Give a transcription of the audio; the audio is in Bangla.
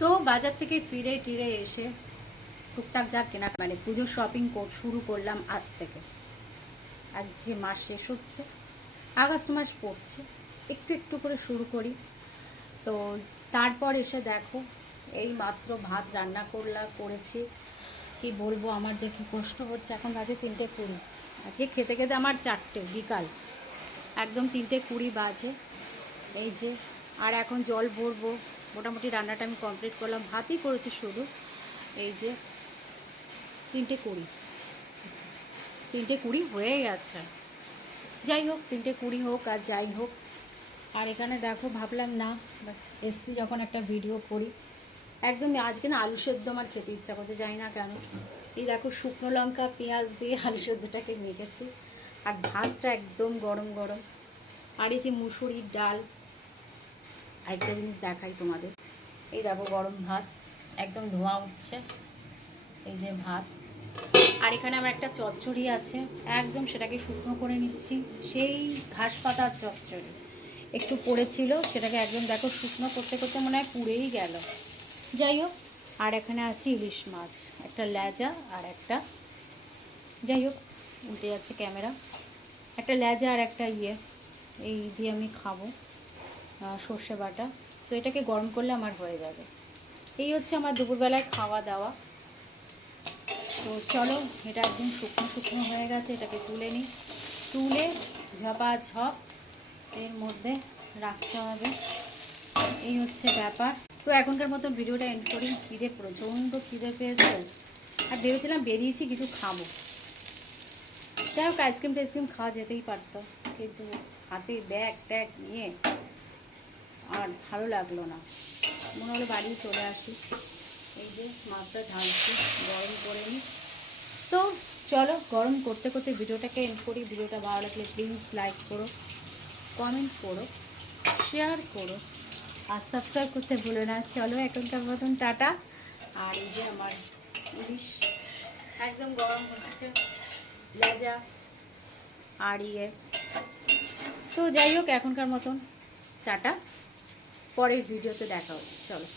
তো বাজার থেকে ফিরে টিরে এসে টুকটাক যা কেনা মানে পুজোর শপিং শুরু করলাম আজ থেকে। আজকে মাস শেষ হচ্ছে, আগস্ট মাস পড়ছে, একটু একটু করে শুরু করি। তো তারপর এসে দেখো এই মাত্র ভাত রান্না করেছি। কি বলবো, আমার যে কি কষ্ট হচ্ছে। এখন বাজে 3:20, আজকে খেতে খেতে আমার 4টে বিকাল, একদম 3:20 বাজে। এই যে, আর এখন জল ভরবো। মোটামুটি রান্নাটা আমি কমপ্লিট করলাম, ভাতই করেছি শুধু। এই যে 3:20, 3:20 হয়ে গেছে। যাই হোক, 3:20 হোক আর যাই হোক। আর এখানে দেখো ভাবলাম না, এসছি যখন একটা ভিডিও করি। একদম আজকে না আলু সেদ্ধ আমার খেতে ইচ্ছা করছে, জানি না কেন। এই দেখো শুকনো লঙ্কা পেঁয়াজ দিয়ে আলু সেদ্ধটাকে মেখেছি, আর ভাতটা একদম গরম গরম। আর এই যে মুসুরির ডাল। আরেকটা জিনিস দেখাই তোমাদের, এই দেখো গরম ভাত, একদম ধোঁয়া উঠছে। এই যে ভাত। আর এখানে আমার একটা চচ্চড়ি আছে, একদম সেটাকে শুকনো করে নিচ্ছি। সেই ঘাস পাতার চচ্চড়ি একটু পড়েছিল, সেটাকে একদম দেখো শুকনো করতে করতে মনে হয় পুড়েই গেল। যাই হোক, আর এখানে আছে ইলিশ মাছ, একটা লেজা আর একটা, যাই হোক উল্টে যাচ্ছে ক্যামেরা, একটা লেজা আর একটা এই দিয়ে আমি খাবো সর্ষে বাটা। তো এটাকে গরম করলে আমার হয়ে যাবে। এই হচ্ছে আমার দুপুরবেলায় খাওয়া দাওয়া। তো চলো, এটা একদম শুকনো শুকনো হয়ে গেছে, এটাকে তুলে নিই। তুলে ঝপাঝপ এর মধ্যে রাখতে হবে। এই হচ্ছে ব্যাপার। তো এখনকার মতো ভিডিওটা এন্ড করি। খিদে প্রচণ্ড খিদে পেয়েছে, আর ভেবেছিলাম বেরিয়েছি কিছু খাবো। যাই হোক, আইসক্রিম টাইসক্রিম খাওয়া যেতেই পারতো, কিন্তু হাতে ব্যাগ ট্যাগ নিয়ে আর ভালো লাগলো না, মনে হলো বাড়ি চলে আসি। এই যে মাছটা ঢালছি, গরম করে নিই। তো চলো, গরম করতে করতে ভিডিওটাকে এন্ড করি। ভিডিওটা ভালো লাগলে প্লিজ লাইক করো, কমেন্ট করো, শেয়ার করো, আর সাবস্ক্রাইব করতে ভুলো না। চলো এখনকার মতন টাটা। আর এই যে আমার ইলিশ একদম গরম হচ্ছে, লেজা আর তো যাই হোক, এখনকার মতন টাটা। পরের ভিডিওতে দেখা হবে, চলো।